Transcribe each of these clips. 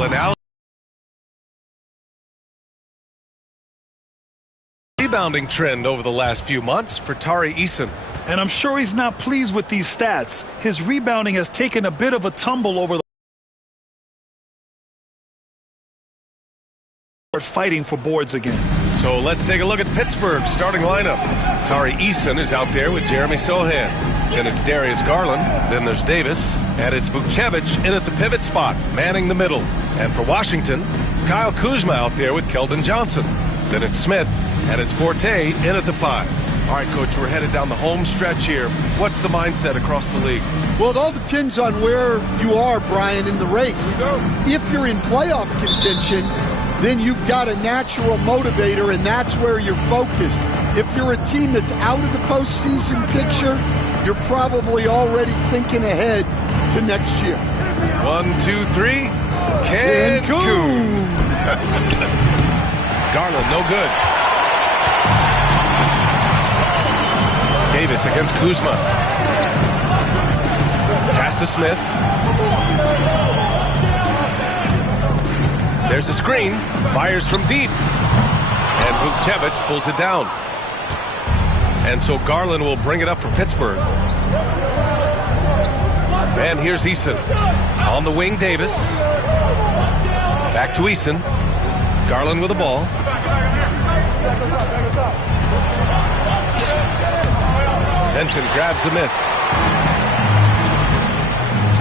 Well, an rebounding trend over the last few months for Tari Eason. And I'm sure he's not pleased with these stats. His rebounding has taken a bit of a tumble over the fighting for boards again. So let's take a look at Pittsburgh's starting lineup. Tari Eason is out there with Jeremy Sohan. Then it's Darius Garland. Then there's Davis. And it's Vukcevic in at the pivot spot, manning the middle. And for Washington, Kyle Kuzma out there with Keldon Johnson. Then it's Smith. And it's Forte in at the 5. All right, Coach, we're headed down the home stretch here. What's the mindset across the league? Well, it all depends on where you are, Brian, in the race. If you're in playoff contention, then you've got a natural motivator, and that's where you're focused. If you're a team that's out of the postseason picture, you're probably already thinking ahead to next year. 1, 2, 3. Cancun. Garland, no good. Davis against Kuzma. Pass to Smith. There's a screen. Fires from deep. And Vukcevic pulls it down. And so Garland will bring it up for Pittsburgh. And here's Eason. On the wing, Davis. Back to Eason. Garland with the ball. Benson grabs the miss.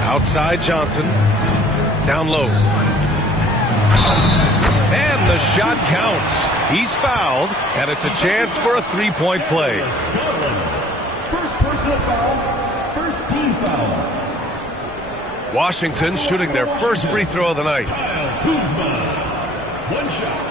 Outside Johnson. Down low. And the shot counts. He's fouled, and it's a chance for a three-point play. First personal foul, first team foul. Washington shooting their first free throw of the night. Kyle Kuzma, one shot.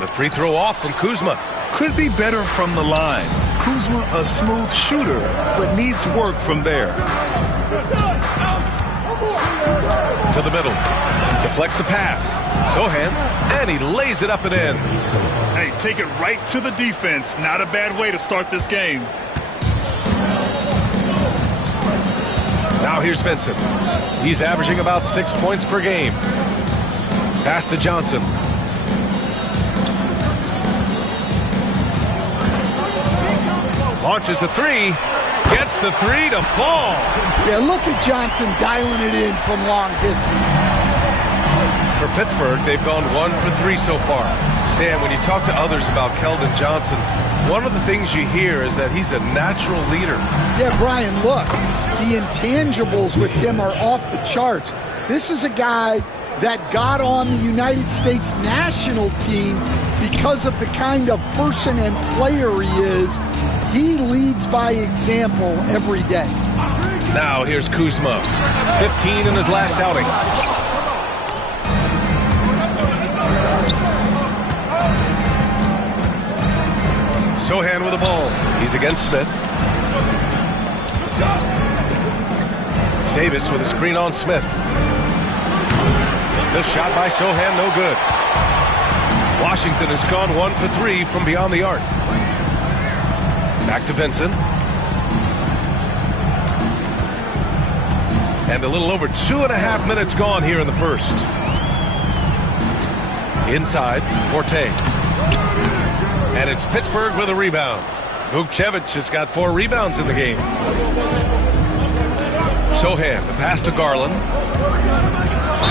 The free throw off from Kuzma. Could be better from the line. Kuzma a smooth shooter, but needs work from there. To the middle. Deflects the pass. Sohan, and he lays it up and in. Hey, take it right to the defense. Not a bad way to start this game. Now here's Vincent. He's averaging about 6 points per game. Pass to Johnson. Launches a three. Gets the three to fall. Yeah, look at Johnson dialing it in from long distance. For Pittsburgh, they've gone 1 for 3 so far. Stan, when you talk to others about Keldon Johnson, one of the things you hear is that he's a natural leader. Yeah, Brian, look, the intangibles with him are off the charts. This is a guy that got on the United States national team because of the kind of person and player he is. He leads by example every day. Now here's Kuzma. 15 in his last outing. Sohan with the ball. He's against Smith. Davis with a screen on Smith. The shot by Sohan, no good. Washington has gone 1 for 3 from beyond the arc. Back to Vincent. And a little over 2.5 minutes gone here in the first. Inside, Forte. And it's Pittsburgh with a rebound. Vukcevic has got 4 rebounds in the game. Sohan, the pass to Garland.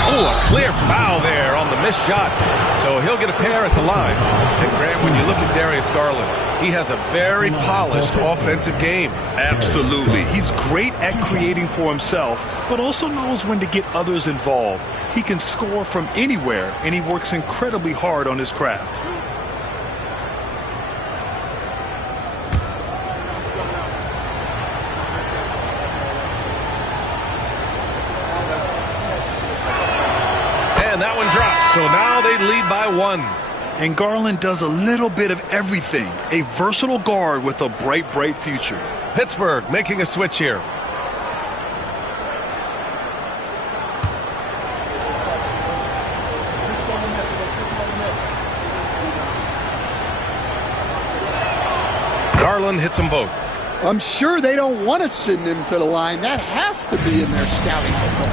Oh, a clear foul there on the missed shot. So he'll get a pair at the line. And Grant, when you look at Darius Garland, he has a very polished offensive game. Absolutely. He's great at creating for himself, but also knows when to get others involved. He can score from anywhere, and he works incredibly hard on his craft. And that one drops. So now they lead by 1. And Garland does a little bit of everything. A versatile guard with a bright, bright future. Pittsburgh making a switch here. Garland hits them both. I'm sure they don't want to send him to the line. That has to be in their scouting report.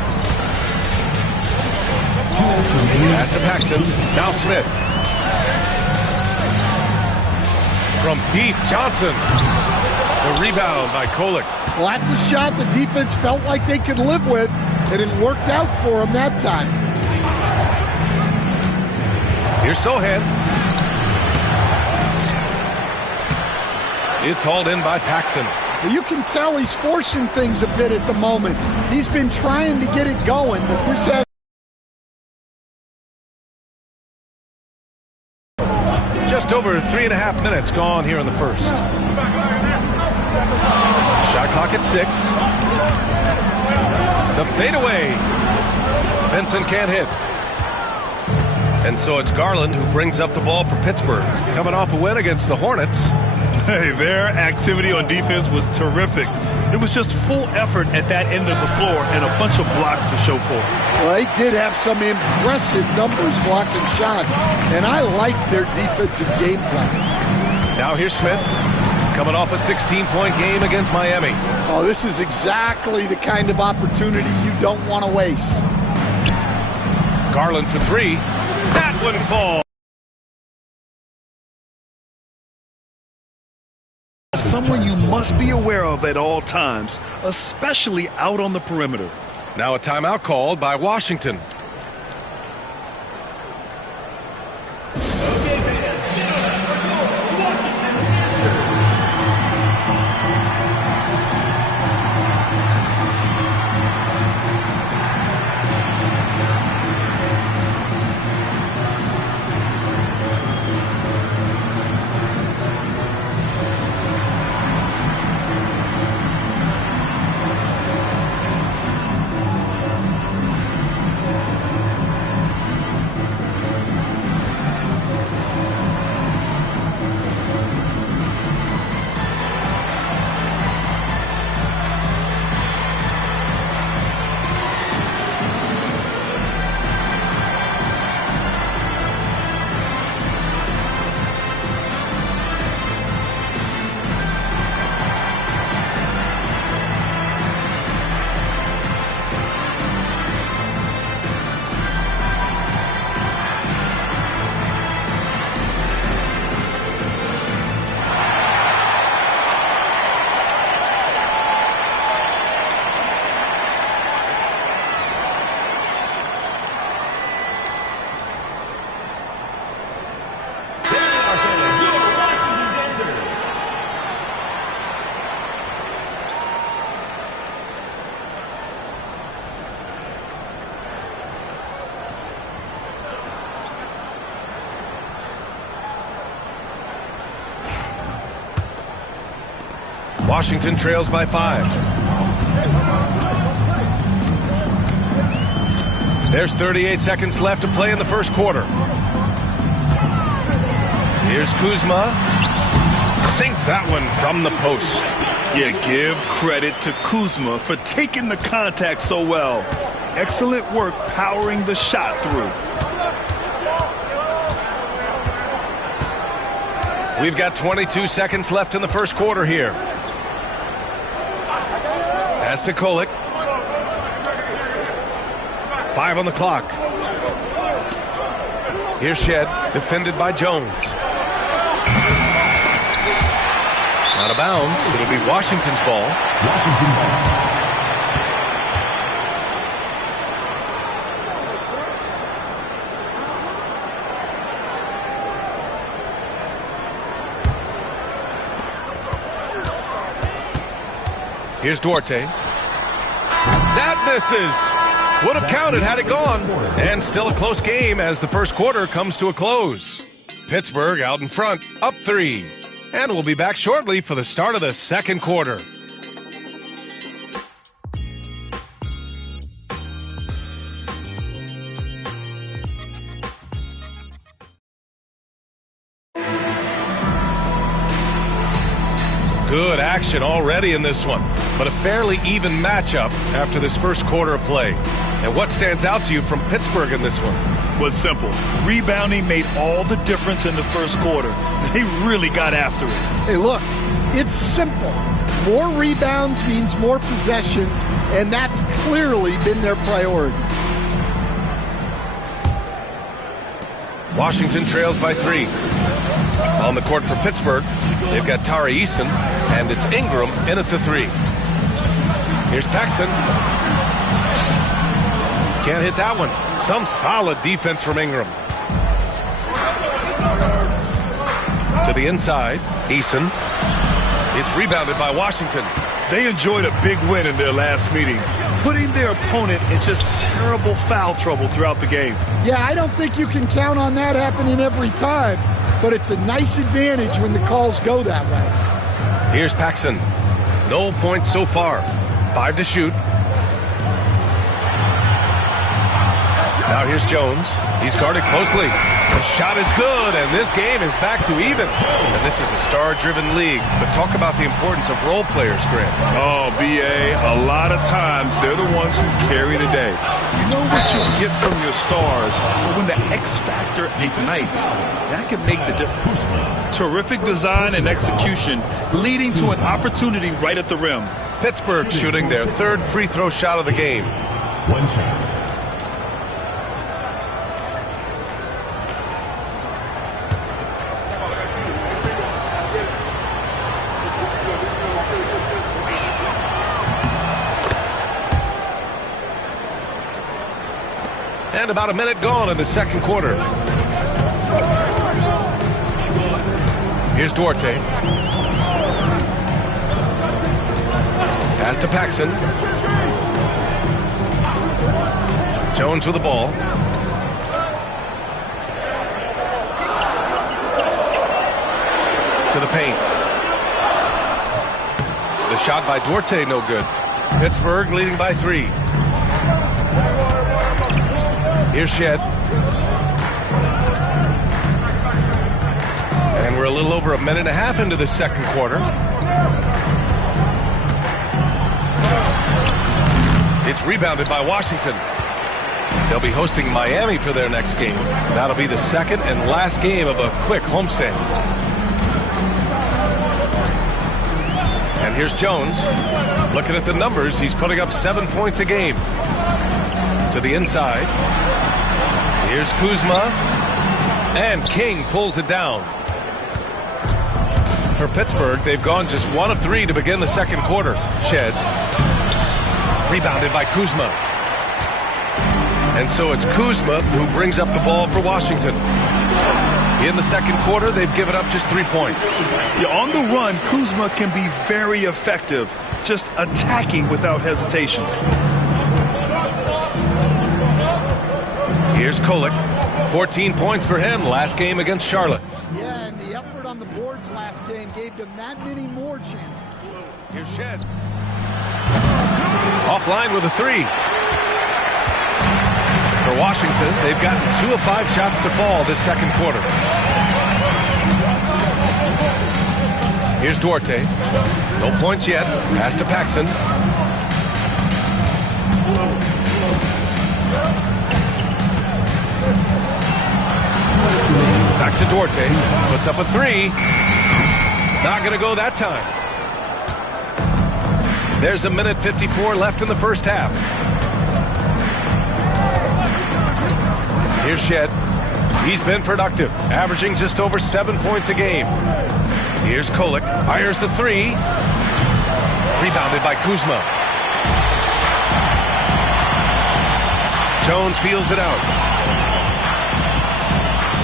Pass to Paxson. Now Smith. From deep, Johnson. The rebound by Kolek. Well, that's a shot the defense felt like they could live with, and it worked out for them that time. Here's Sohan. It's hauled in by Paxson. Well, you can tell he's forcing things a bit at the moment. He's been trying to get it going, but this has... Just over 3.5 minutes gone here in the first. Shot clock at 6. The fadeaway. Benson can't hit. And so it's Garland who brings up the ball for Pittsburgh. Coming off a win against the Hornets. Hey, their activity on defense was terrific. It was just full effort at that end of the floor and a bunch of blocks to show for it. Well, they did have some impressive numbers blocking shots, and I like their defensive game plan. Now here's Smith, coming off a 16-point game against Miami. Oh, this is exactly the kind of opportunity you don't want to waste. Garland for 3. That one falls. Someone you must be aware of at all times, especially out on the perimeter. Now a timeout called by Washington. Washington trails by 5. There's 38 seconds left to play in the first quarter. Here's Kuzma. Sinks that one from the post. Yeah, give credit to Kuzma for taking the contact so well. Excellent work powering the shot through. We've got 22 seconds left in the first quarter here. Pass to Kolek. 5 on the clock. Here's Shed, defended by Jones. Out of bounds. It'll be Washington's ball. Washington ball. Here's Duarte. That misses. Would have counted had it gone. And still a close game as the first quarter comes to a close. Pittsburgh out in front, up 3. And we'll be back shortly for the start of the second quarter. Good action already in this one, but a fairly even matchup after this first quarter of play. And what stands out to you from Pittsburgh in this one? Well, it's simple. Rebounding made all the difference in the first quarter. They really got after it. Hey, look, it's simple. More rebounds means more possessions, and that's clearly been their priority. Washington trails by 3. On the court for Pittsburgh, they've got Tari Eason, and it's Ingram in at the 3. Here's Paxson. Can't hit that one. Some solid defense from Ingram. To the inside, Eason. It's rebounded by Washington. They enjoyed a big win in their last meeting, putting their opponent in just terrible foul trouble throughout the game. Yeah, I don't think you can count on that happening every time, but it's a nice advantage when the calls go that way. Here's Paxson. No points so far. 5 to shoot. Now here's Jones. He's guarded closely. The shot is good, and this game is back to even. And this is a star-driven league. But talk about the importance of role players, Grant. Oh, B.A., a lot of times they're the ones who carry the day. You know what you get from your stars, but when the X factor ignites, that can make the difference. Terrific design and execution, leading to an opportunity right at the rim. Pittsburgh shooting their 3rd free throw shot of the game. 1 shot. And about a minute gone in the second quarter. Here's Duarte. Pass to Paxson. Jones with the ball. To the paint. The shot by Duarte, no good. Pittsburgh leading by 3. Here's Shed. And we're a little over a minute and a half into the second quarter. It's rebounded by Washington. They'll be hosting Miami for their next game. That'll be the second and last game of a quick homestand. And here's Jones. Looking at the numbers, he's putting up 7 points a game. To the inside. Here's Kuzma. And King pulls it down. For Pittsburgh, they've gone just 1 of 3 to begin the second quarter. Shed. Rebounded by Kuzma. And so it's Kuzma who brings up the ball for Washington. In the second quarter, they've given up just 3 points. Yeah, on the run, Kuzma can be very effective, just attacking without hesitation. Here's Kolek. 14 points for him last game against Charlotte. Yeah, and the effort on the boards last game gave them that many more chances. Here's Shed. Offline with a 3. For Washington, they've gotten 2 of 5 shots to fall this second quarter. Here's Duarte. No points yet. Pass to Paxson. Back to Duarte. Puts up a 3. Not going to go that time. There's a minute 54 left in the first half. Here's Shed. He's been productive, averaging just over 7 points a game. Here's Kolek. Fires the 3. Rebounded by Kuzma. Jones feels it out.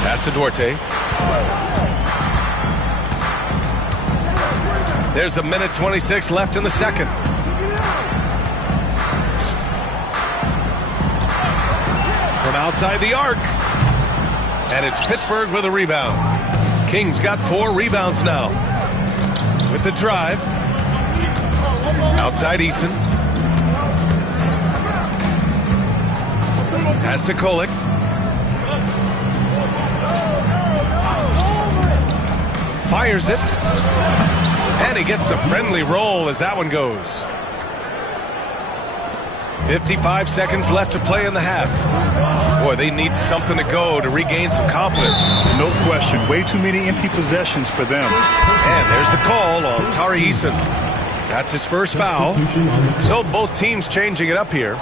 Pass to Duarte. There's a minute 26 left in the second. From outside the arc. And it's Pittsburgh with a rebound. King's got 4 rebounds now. With the drive. Outside Eason. Pass to Kolek. Fires it. And he gets the friendly roll as that one goes. 55 seconds left to play in the half. Boy, they need something to go to regain some confidence. No question. Way too many empty possessions for them. And there's the call on Tari Eason. That's his first foul. So both teams changing it up here.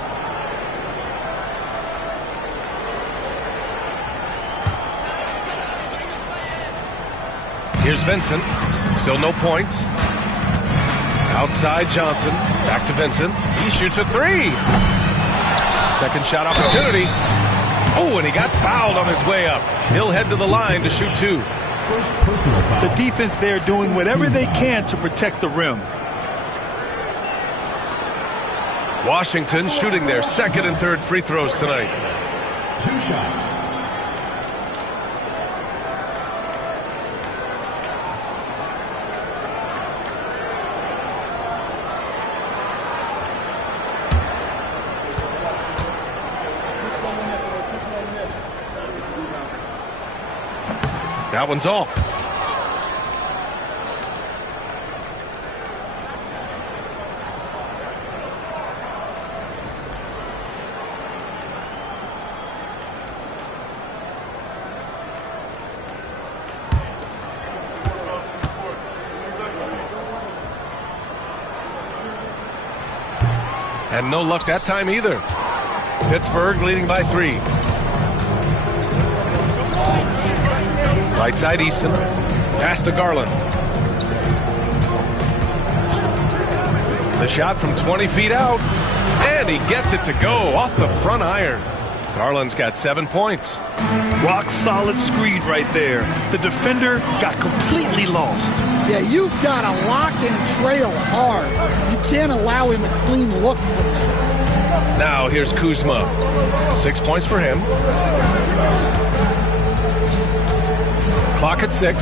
Here's Vincent. Still no points. Outside Johnson. Back to Vincent. He shoots a three. Second shot opportunity. Oh, and he got fouled on his way up. He'll head to the line to shoot two. The defense there doing whatever they can to protect the rim. Washington shooting their second and third free throws tonight. 2 shots. That one's off. And no luck that time either. Pittsburgh leading by 3. Right side Easton. Pass to Garland. The shot from 20 feet out. And he gets it to go off the front iron. Garland's got 7 points. Rock solid screen right there. The defender got completely lost. Yeah, you've got to lock and trail hard. You can't allow him a clean look from that. Now here's Kuzma. 6 points for him. Clock at 6.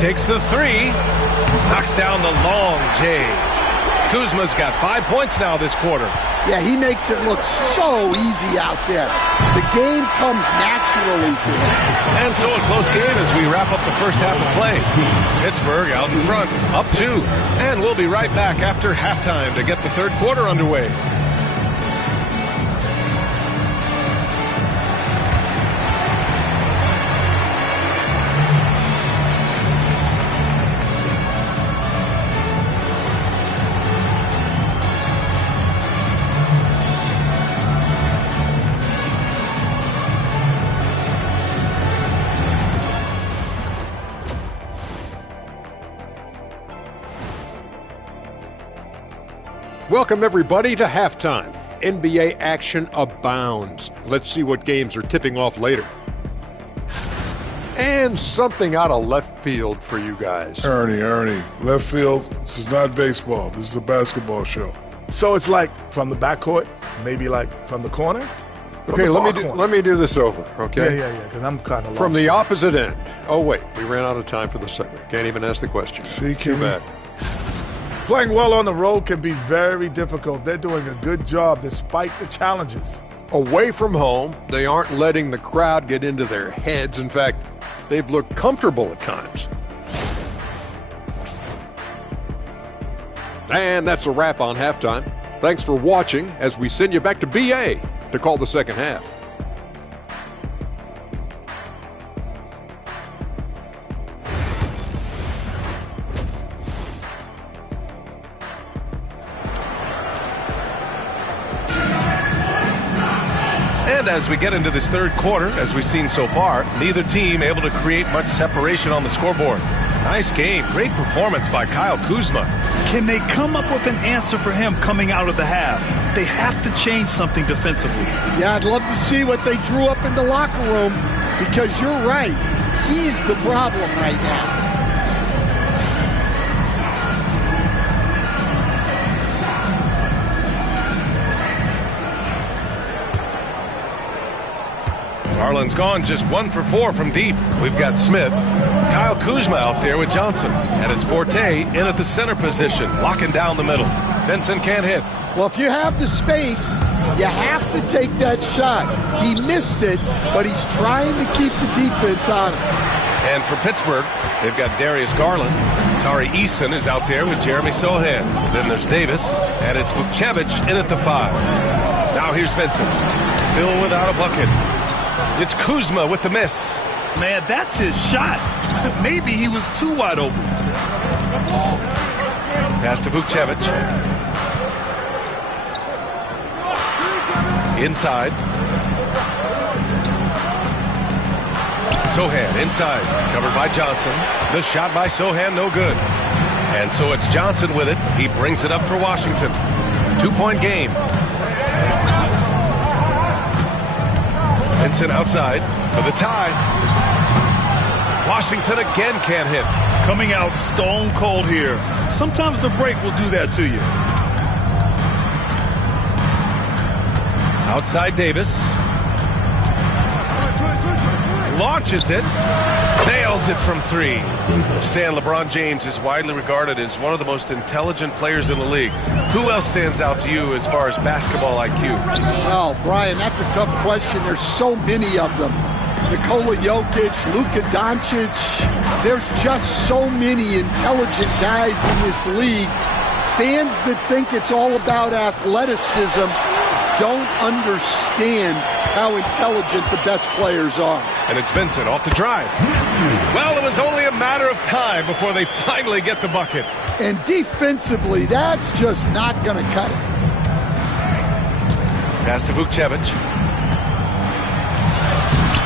Takes the 3. Knocks down the long J. Kuzma's got 5 points now this quarter. Yeah, he makes it look so easy out there. The game comes naturally to him. And so a close game as we wrap up the first half of play. Pittsburgh out in front, up 2. And we'll be right back after halftime to get the third quarter underway. Welcome, everybody, to halftime. NBA action abounds. Let's see what games are tipping off later. And something out of left field for you guys. Ernie, left field, this is not baseball. This is a basketball show. So it's like from the backcourt, maybe like from the corner? Okay, let me do this over, okay? Yeah, because I'm kind of lost. From the opposite end. Oh, wait, we ran out of time for the segment. Can't even ask the question. See, Too bad. Playing well on the road can be very difficult. They're doing a good job despite the challenges. Away from home, they aren't letting the crowd get into their heads. In fact, they've looked comfortable at times. And that's a wrap on halftime. Thanks for watching as we send you back to BA to call the second half. And as we get into this third quarter, as we've seen so far, neither team able to create much separation on the scoreboard. Nice game. Great performance by Kyle Kuzma. Can they come up with an answer for him coming out of the half? They have to change something defensively. Yeah, I'd love to see what they drew up in the locker room, because you're right. He's the problem right now. Garland's gone just 1 for 4 from deep. We've got Smith. Kyle Kuzma out there with Johnson. And it's Forte in at the center position, locking down the middle. Vincent can't hit. Well, if you have the space, you have to take that shot. He missed it, but he's trying to keep the defense honest. And for Pittsburgh, they've got Darius Garland. Tari Eason is out there with Jeremy Sohan. Then there's Davis, and it's Vucevic in at the 5. Now here's Vincent, still without a bucket. It's Kuzma with the miss. Man, that's his shot. Maybe he was too wide open. Pass to Vucevic. Inside. Sohan inside, covered by Johnson. The shot by Sohan, no good. And so it's Johnson with it. He brings it up for Washington. 2-point game. Vincent outside for the tie. Washington again can't hit. Coming out stone cold here. Sometimes the break will do that to you. Outside Davis. Launches it. Nails it from 3. Stan, LeBron James is widely regarded as one of the most intelligent players in the league. Who else stands out to you as far as basketball IQ? Well, Brian, that's a tough question. There's so many of them. Nikola Jokic, Luka Doncic. There's just so many intelligent guys in this league. Fans that think it's all about athleticism don't understand how intelligent the best players are. And it's Vincent off the drive. Well, it was only a matter of time before they finally get the bucket. And defensively, that's just not going to cut it. Pass to Vucevic.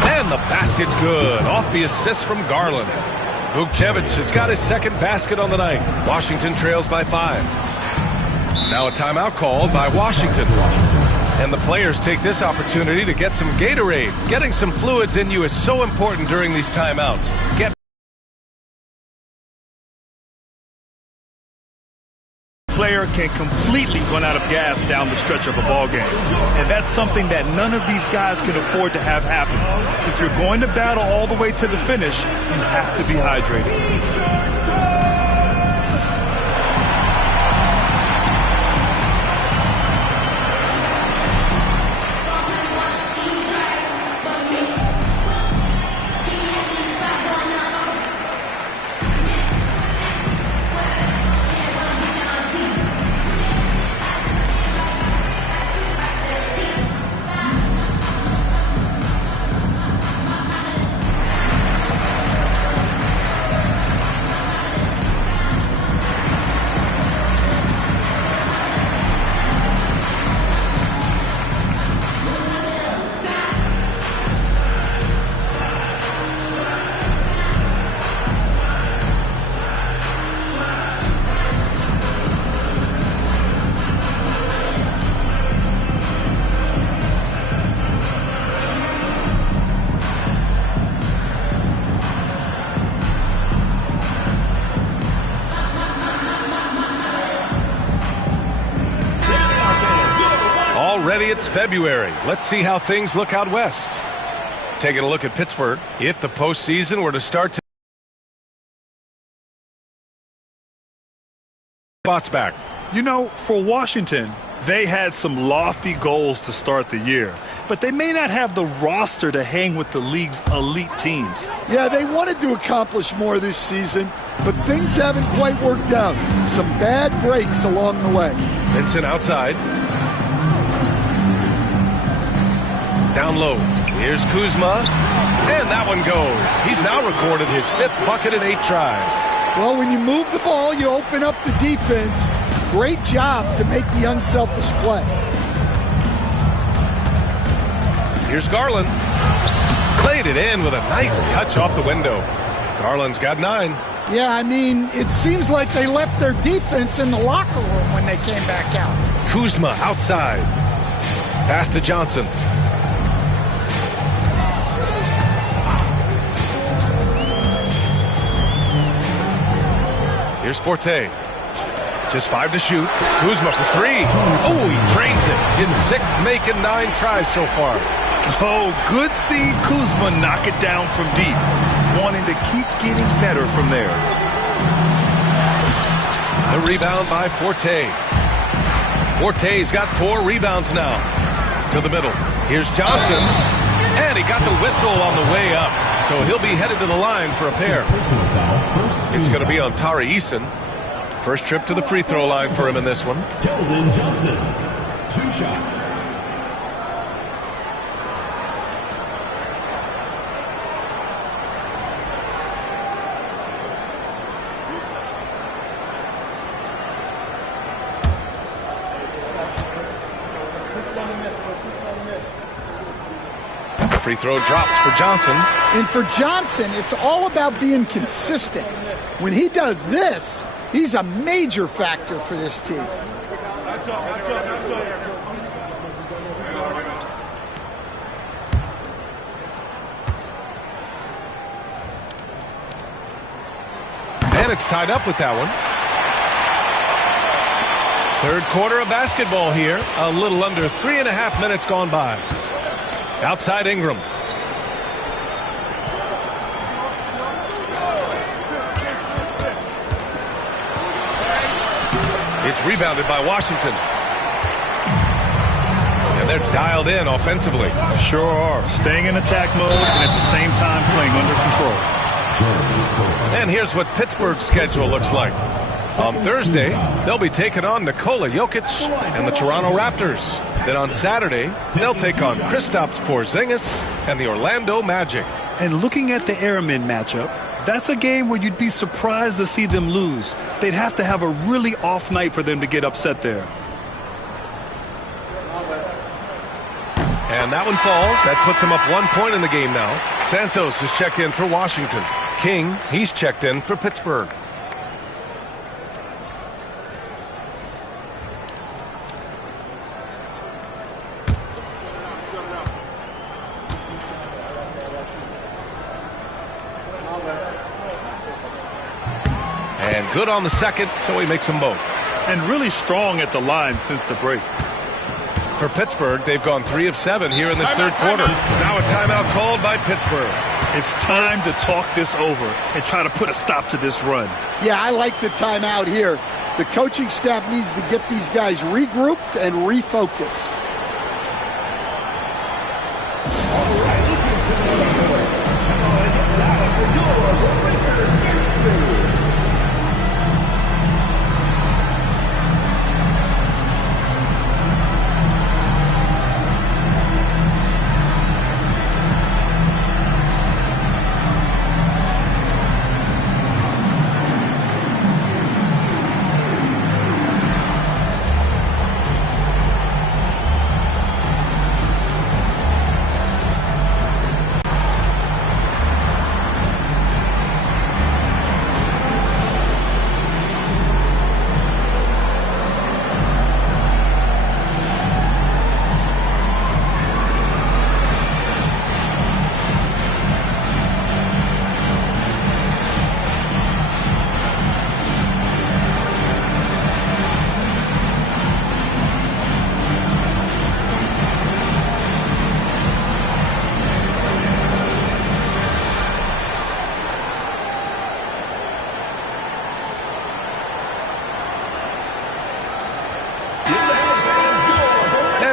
And the basket's good. Off the assist from Garland. Vucevic has got his second basket on the night. Washington trails by 5. Now a timeout called by Washington. And the players take this opportunity to get some Gatorade. Getting some fluids in you is so important during these timeouts. Player can completely run out of gas down the stretch of a ball game. And that's something that none of these guys can afford to have happen. If you're going to battle all the way to the finish, you have to be hydrated. Already it's February. Let's see how things look out west. Taking a look at Pittsburgh. If the postseason were to start spots back. You know, for Washington, they had some lofty goals to start the year, but they may not have the roster to hang with the league's elite teams. Yeah, they wanted to accomplish more this season, but things haven't quite worked out. Some bad breaks along the way. Vincent outside. Down low. Here's Kuzma. And that one goes. He's now recorded his 5th bucket in 8 tries. Well, when you move the ball, you open up the defense. Great job to make the unselfish play. Here's Garland. Played it in with a nice touch off the window. Garland's got 9. Yeah, I mean, it seems like they left their defense in the locker room when they came back out. Kuzma outside. Pass to Johnson. Here's Forte. Just 5 to shoot. Kuzma for 3. Oh, he drains it. His 6th make in 9 tries so far. Oh, good seeing Kuzma knock it down from deep. Wanting to keep getting better from there. The rebound by Forte. Forte's got 4 rebounds now. To the middle. Here's Johnson. And he got the whistle on the way up. So he'll be headed to the line for a pair. It's going to be on Tari Eason. First trip to the free throw line for him in this one. Keldon Johnson, 2 shots. Free throw drops for Johnson. And for Johnson, it's all about being consistent. When he does this, he's a major factor for this team. And it's tied up with that one. Third quarter of basketball here. A little under 3.5 minutes gone by. Outside Ingram. It's rebounded by Washington. And they're dialed in offensively. Sure are. Staying in attack mode and at the same time playing under control. And here's what Pittsburgh's schedule looks like. On Thursday, they'll be taking on Nikola Jokic and the Toronto Raptors. Then on Saturday, they'll take on Kristaps Porzingis and the Orlando Magic. And looking at the Airmen matchup, that's a game where you'd be surprised to see them lose. They'd have to have a really off night for them to get upset there. And that one falls. That puts him up 1 point in the game now. Santos is checked in for Washington. King, he's checked in for Pittsburgh. And good on the second, so he makes them both. And really strong at the line since the break. For Pittsburgh, they've gone 3 of 7 here in this third quarter. Now a timeout called by Pittsburgh. It's time to talk this over and try to put a stop to this run. Yeah, I like the timeout here. The coaching staff needs to get these guys regrouped and refocused.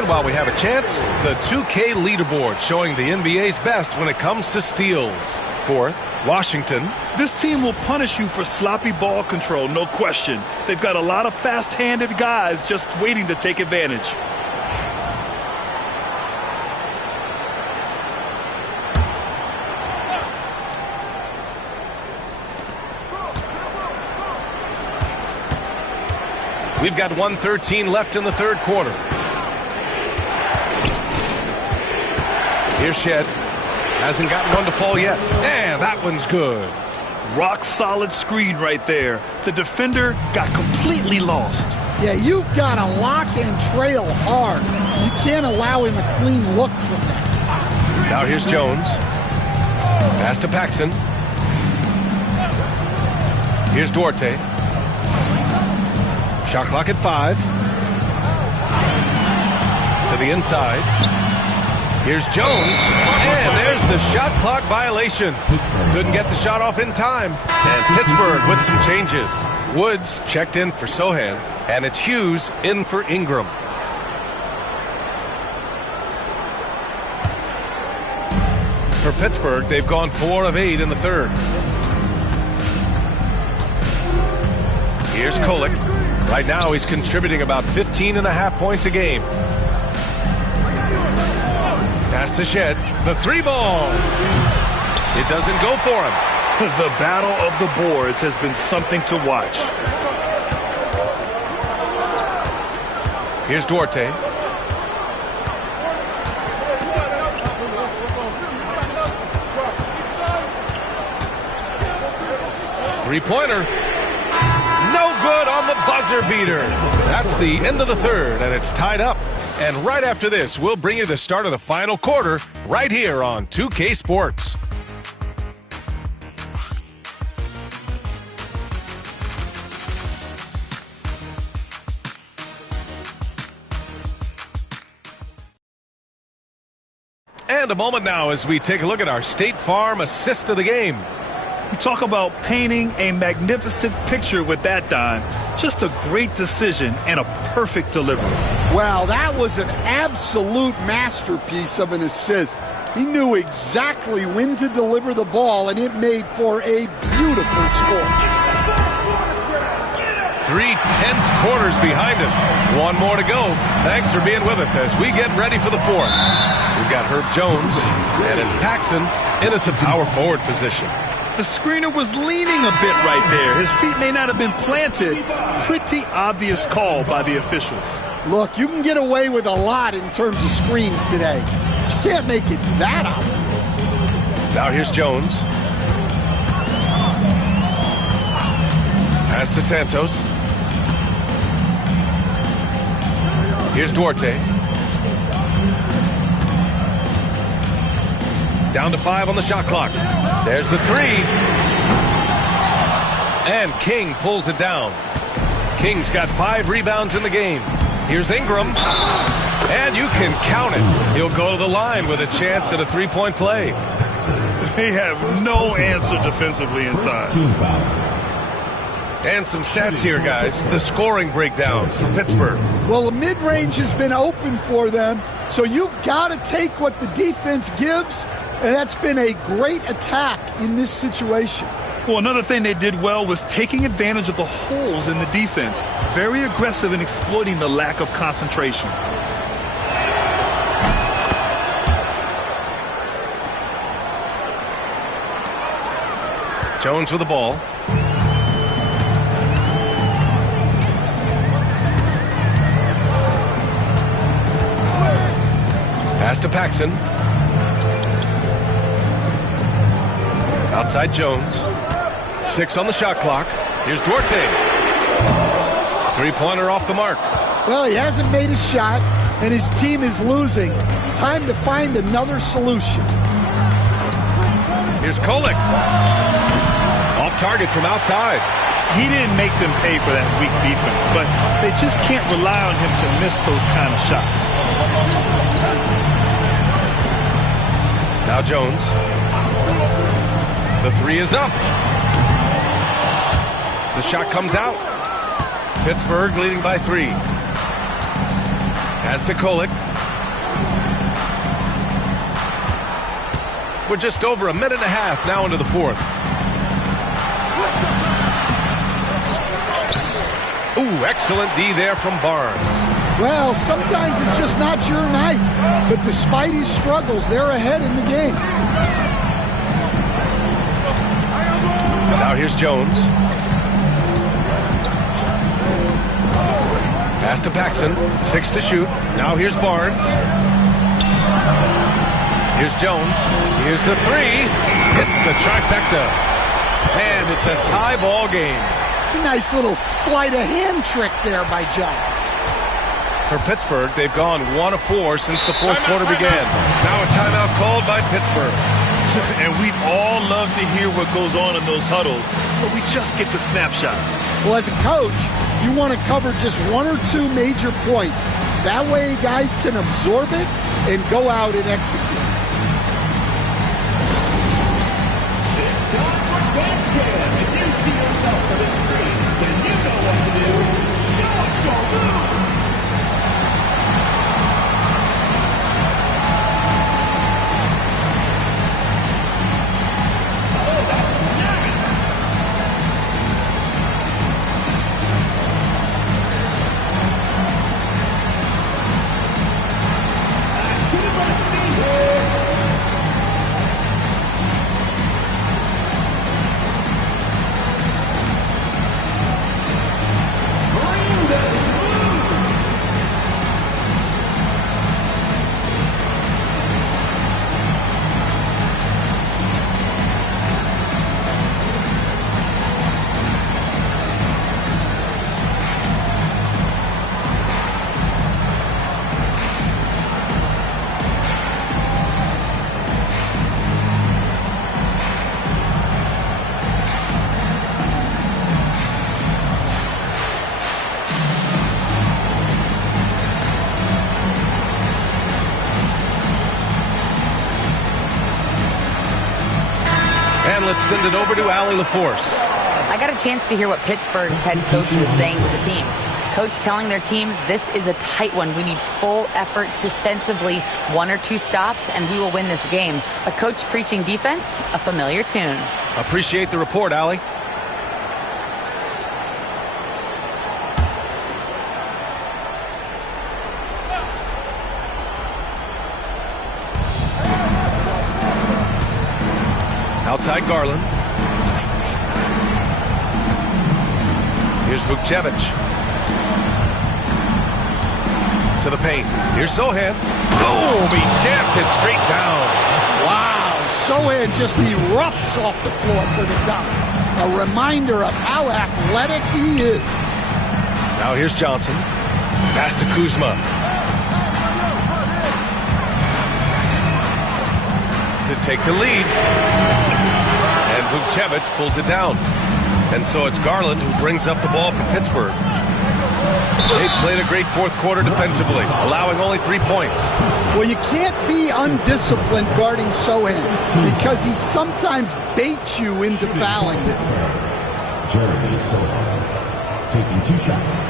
While we have a chance, the 2K leaderboard showing the NBA's best when it comes to steals. Fourth, Washington. This team will punish you for sloppy ball control, no question. They've got a lot of fast-handed guys just waiting to take advantage. We've got 1:13 left in the third quarter. Here's Shed. Hasn't gotten one to fall yet. And that one's good. Rock solid screen right there. The defender got completely lost. Yeah, you've got to lock and trail hard. You can't allow him a clean look from that. Now here's Jones. Pass to Paxson. Here's Duarte. Shot clock at 5. To the inside. Here's Jones, and there's the shot clock violation. Couldn't get the shot off in time. And Pittsburgh with some changes. Woods checked in for Sohan, and it's Hughes in for Ingram. For Pittsburgh, they've gone 4 of 8 in the third. Here's Kolek. Right now, he's contributing about 15.5 points a game. Pass to Shed. The 3-ball. It doesn't go for him. The battle of the boards has been something to watch. Here's Duarte. Three-pointer. No good on the buzzer beater. That's the end of the third, and it's tied up. And right after this, we'll bring you the start of the final quarter right here on 2K Sports. And a moment now as we take a look at our State Farm assist of the game. You talk about painting a magnificent picture with that dime. Just a great decision and a perfect delivery. Well, that was an absolute masterpiece of an assist. He knew exactly when to deliver the ball, and it made for a beautiful score. 3 tense quarters behind us. One more to go. Thanks for being with us as we get ready for the fourth. We've got Herb Jones, and it's Paxson in at the power forward position. The screener was leaning a bit right there. His feet may not have been planted. Pretty obvious call by the officials. Look, you can get away with a lot in terms of screens today. But you can't make it that obvious. Now here's Jones. Pass to Santos. Here's Duarte. Down to 5 on the shot clock. There's the 3. And King pulls it down. King's got 5 rebounds in the game. Here's Ingram. And you can count it. He'll go to the line with a chance at a 3-point play. They have no answer defensively inside. And some stats here, guys. The scoring breakdown for Pittsburgh. Well, the mid-range has been open for them, so you've got to take what the defense gives, and that's been a great attack in this situation. Well, another thing they did well was taking advantage of the holes in the defense. Very aggressive in exploiting the lack of concentration. Jones with the ball. Pass to Paxson. Outside Jones. 6 on the shot clock. Here's Duarte. 3-pointer off the mark. Well, he hasn't made a shot, and his team is losing. Time to find another solution. Here's Kolek. Off target from outside. He didn't make them pay for that weak defense, but they just can't rely on him to miss those kind of shots. Now Jones. The 3 is up. The shot comes out. Pittsburgh leading by 3. Pass to Kolek. We're just over a minute and a half now into the fourth. Ooh, excellent D there from Barnes. Well, sometimes it's just not your night, but despite his struggles, they're ahead in the game. Now here's Jones. Pass to Paxson. 6 to shoot. Now here's Barnes. Here's Jones. Here's the 3. It's the trifecta. And it's a tie ball game. It's a nice little sleight of hand trick there by Jones. For Pittsburgh, they've gone 1 of 4 since the fourth quarter began. Now a timeout called by Pittsburgh. And we'd all love to hear what goes on in those huddles, but we just get the snapshots. Well, as a coach, you want to cover just 1 or 2 major points. That way guys can absorb it and go out and execute. If you see yourself on the screen, then you know what to do. Show us your moves. And let's send it over to Allie LaForce. I got a chance to hear what Pittsburgh's head coach was saying to the team. Coach telling their team, this is a tight one. We need full effort defensively, 1 or 2 stops, and we will win this game. A coach preaching defense, a familiar tune. Appreciate the report, Allie. Outside Garland. Here's Vucevic. To the paint. Here's Sohan. Boom! He jams it straight down. Wow, Sohan just erupts off the floor for the dunk. A reminder of how athletic he is. Now here's Johnson. Pass to Kuzma. To take the lead. And Vucevic pulls it down. And so it's Garland who brings up the ball for Pittsburgh. They played a great fourth quarter defensively, allowing only 3 points. Well, you can't be undisciplined guarding Sohan because he sometimes baits you into fouling him. Jeremy Sohan taking 2 shots.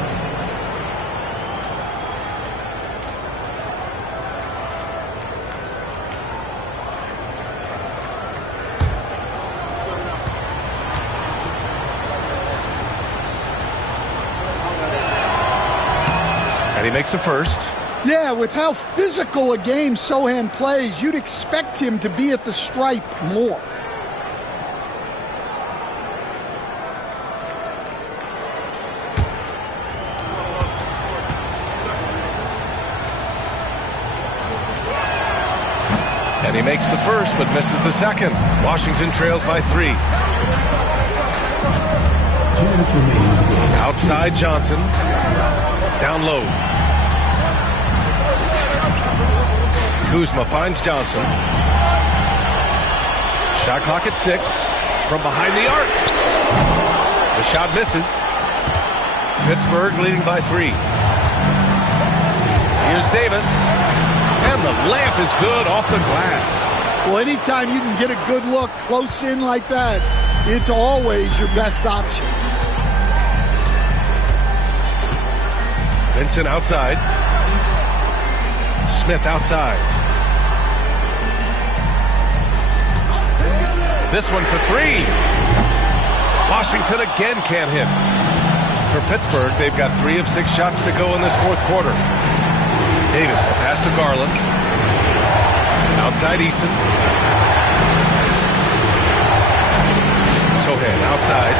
And he makes a first. Yeah, with how physical a game Sohan plays, you'd expect him to be at the stripe more. And he makes the first, but misses the second. Washington trails by 3. Outside Johnson. Down low. Kuzma finds Johnson. Shot clock at 6. From behind the arc. The shot misses. Pittsburgh leading by 3. Here's Davis. And the layup is good off the glass. Well, anytime you can get a good look close in like that, it's always your best option. Vincent outside. Smith outside. This one for 3. Washington again can't hit. For Pittsburgh, they've got 3 of 6 shots to go in this fourth quarter. Davis, the pass to Garland. Outside Eason. Sohan outside.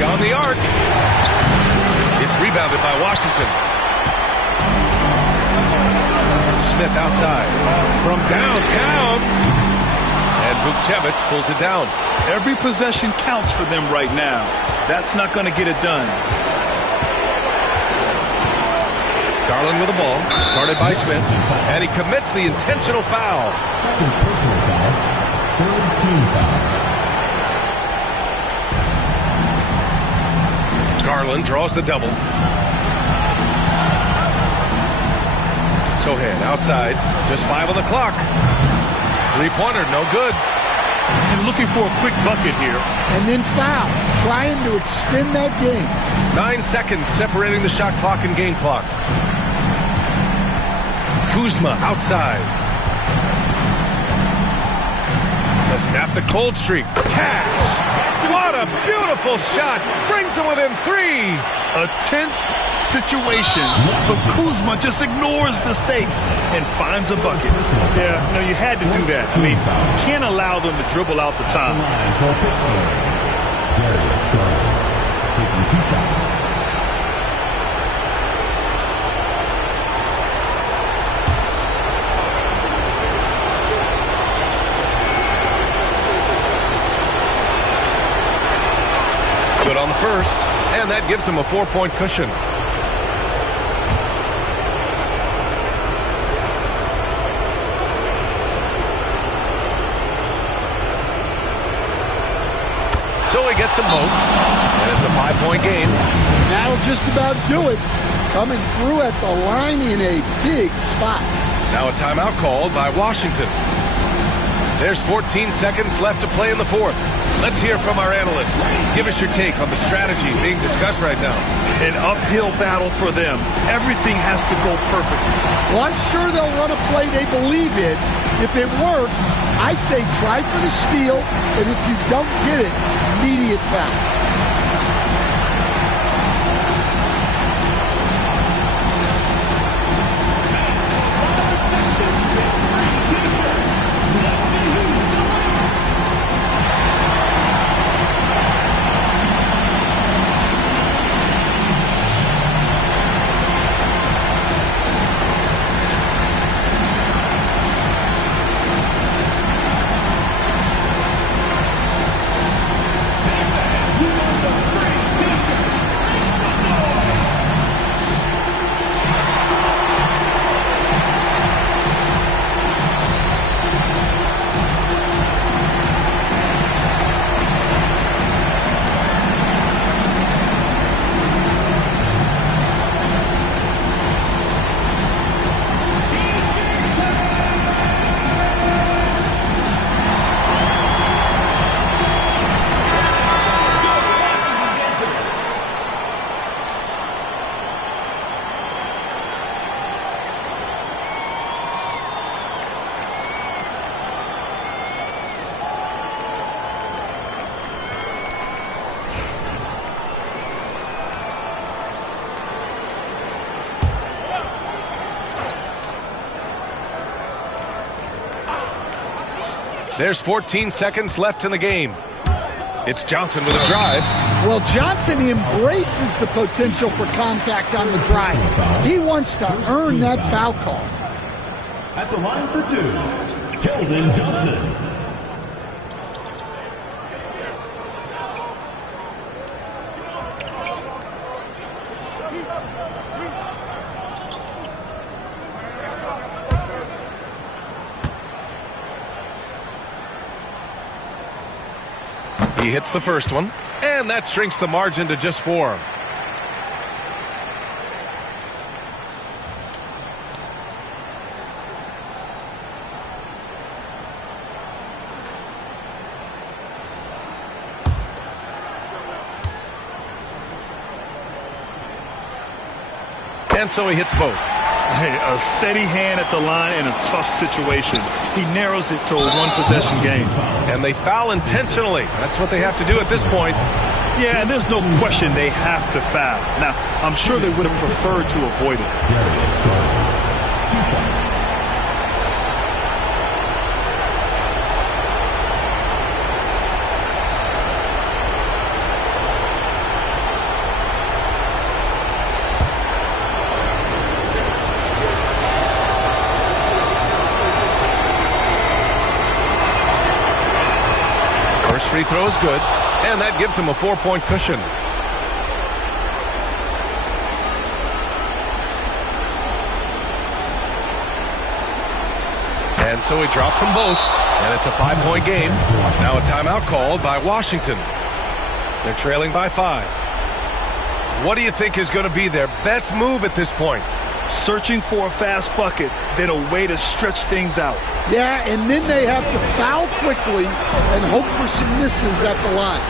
Beyond the arc. It's rebounded by Washington. Smith outside. From downtown. And Vucevic pulls it down. Every possession counts for them right now. That's not going to get it done. Garland with the ball, guarded by Smith, and he commits the intentional foul. Second personal foul. Third team foul. Garland draws the double. Sohan outside, just 5 on the clock. 3-pointer, no good. And looking for a quick bucket here. And then foul, trying to extend that game. 9 seconds separating the shot clock and game clock. Kuzma outside. To snap the cold streak. Cash! What a beautiful shot! Brings them within 3. A tense situation, but Kuzma just ignores the stakes and finds a bucket. Yeah, no, you had to do that. I mean, you can't allow them to dribble out the time. For Pittsburgh, Darius Garland taking 2 shots. Good on the first, and that gives him a 4-point cushion. So he gets them both, and it's a 5-point game. That'll just about do it. Coming through at the line in a big spot. Now a timeout called by Washington. There's 14 seconds left to play in the fourth. Let's hear from our analyst. Give us your take on the strategy being discussed right now. An uphill battle for them. Everything has to go perfectly. Well, I'm sure they'll run a play they believe in. If it works, I say try for the steal, and if you don't get it, immediate foul. There's 14 seconds left in the game. It's Johnson with a drive. Well, Johnson embraces the potential for contact on the drive. He wants to earn that foul call. At the line for two, Keldon Johnson. He hits the first one, and that shrinks the margin to just 4. And so he hits both. Hey, a steady hand at the line in a tough situation. He narrows it to a one-possession game. And they foul intentionally. That's what they have to do at this point. Yeah, and there's no question they have to foul. Now, I'm sure they would have preferred to avoid it. Two shots. Free throw is good, and that gives him a 4-point cushion. And so he drops them both, and it's a 5-point game. Now a timeout called by Washington. They're trailing by 5. What do you think is going to be their best move at this point? Searching for a fast bucket, then a way to stretch things out. Yeah, and then they have to foul quickly and hope for some misses at the line.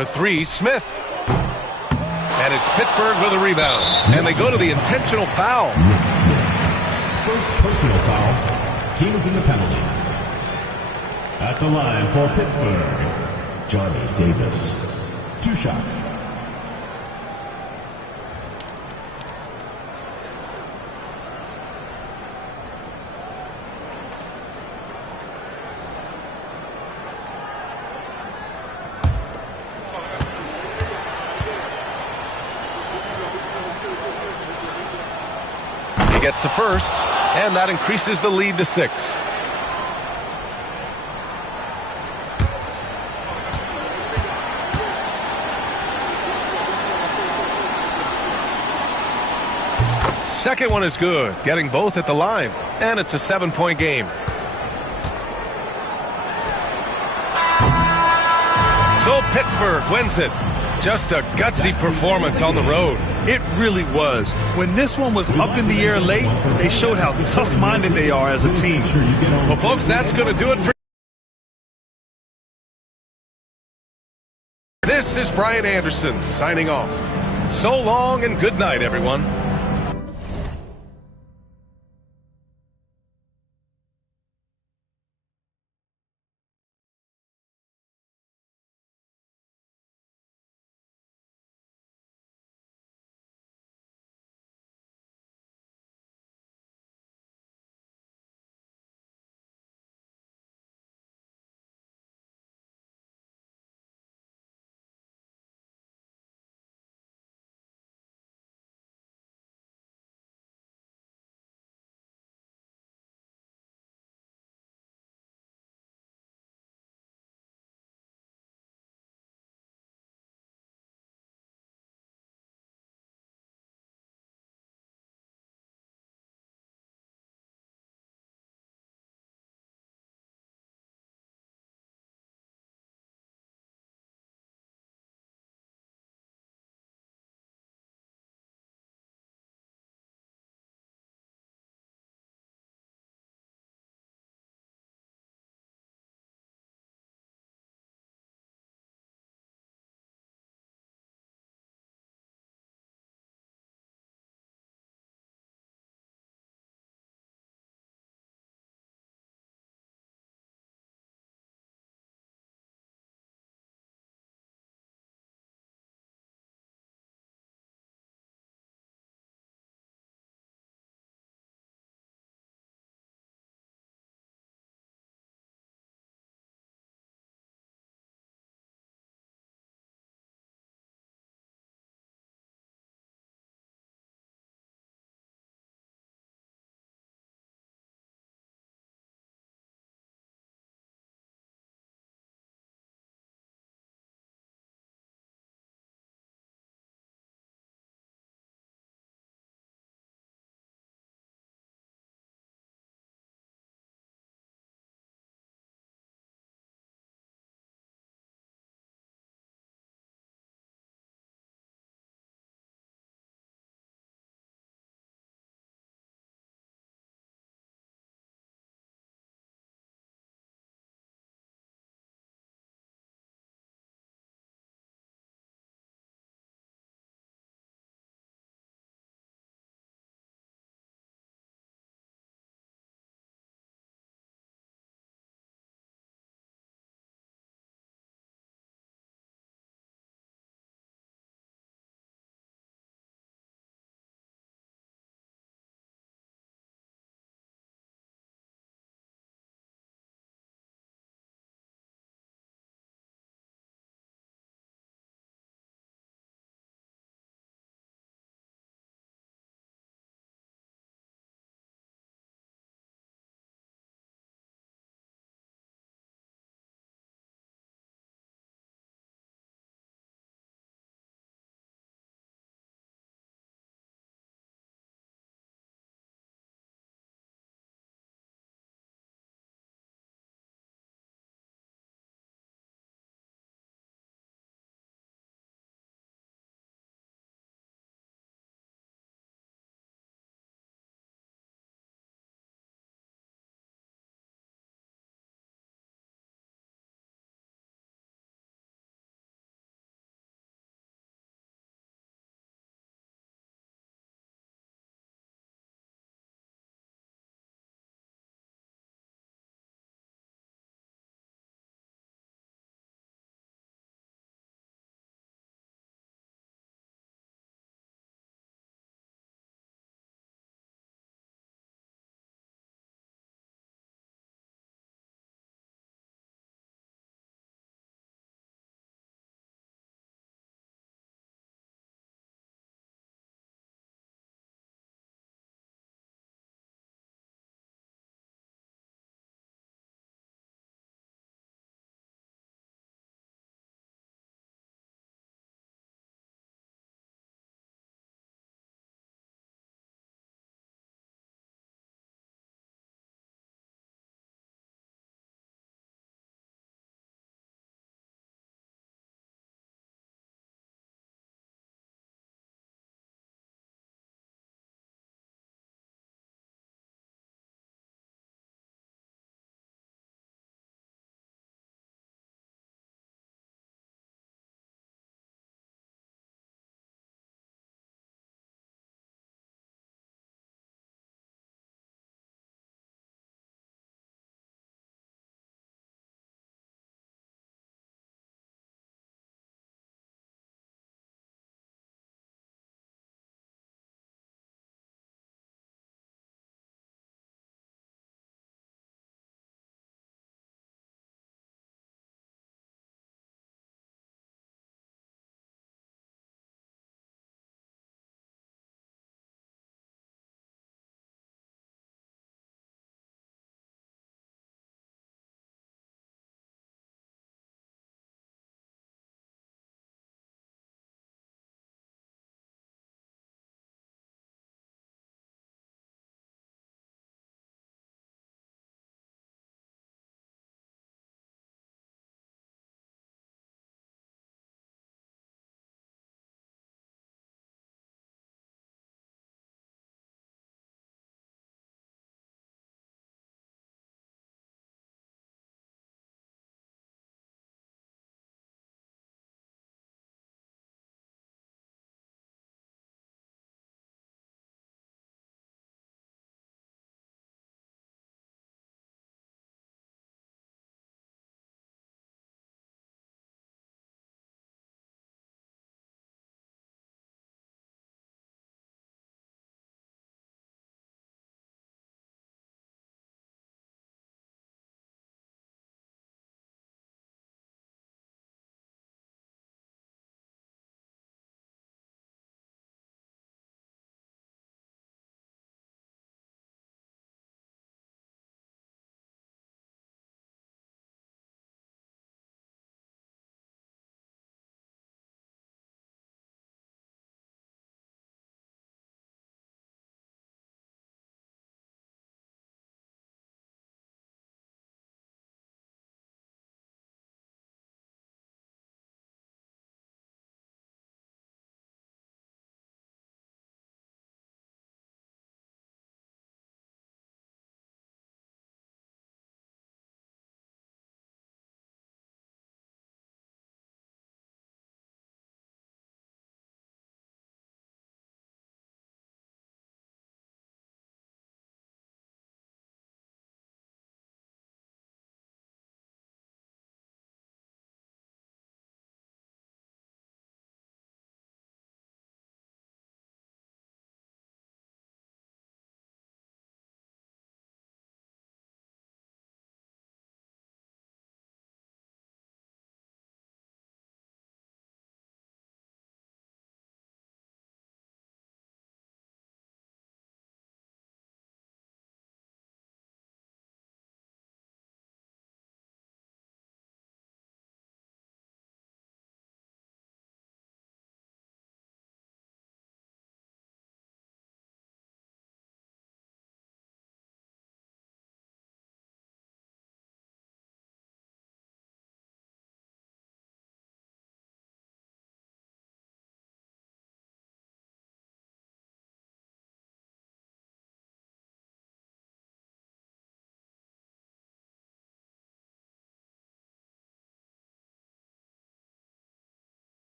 For three, Smith. And it's Pittsburgh with a rebound. And they go to the intentional foul. First personal foul. Team is in the penalty. At the line for Pittsburgh, Johnny Davis. 2 shots. He gets the first, and that increases the lead to 6. Second one is good, getting both at the line, and it's a 7-point game. So Pittsburgh wins it. Just a gutsy performance on the road. It really was. When this one was up in the air late, they showed how tough-minded they are as a team. Well, folks, that's going to do it for This is Brian Anderson signing off. So long and good night, everyone.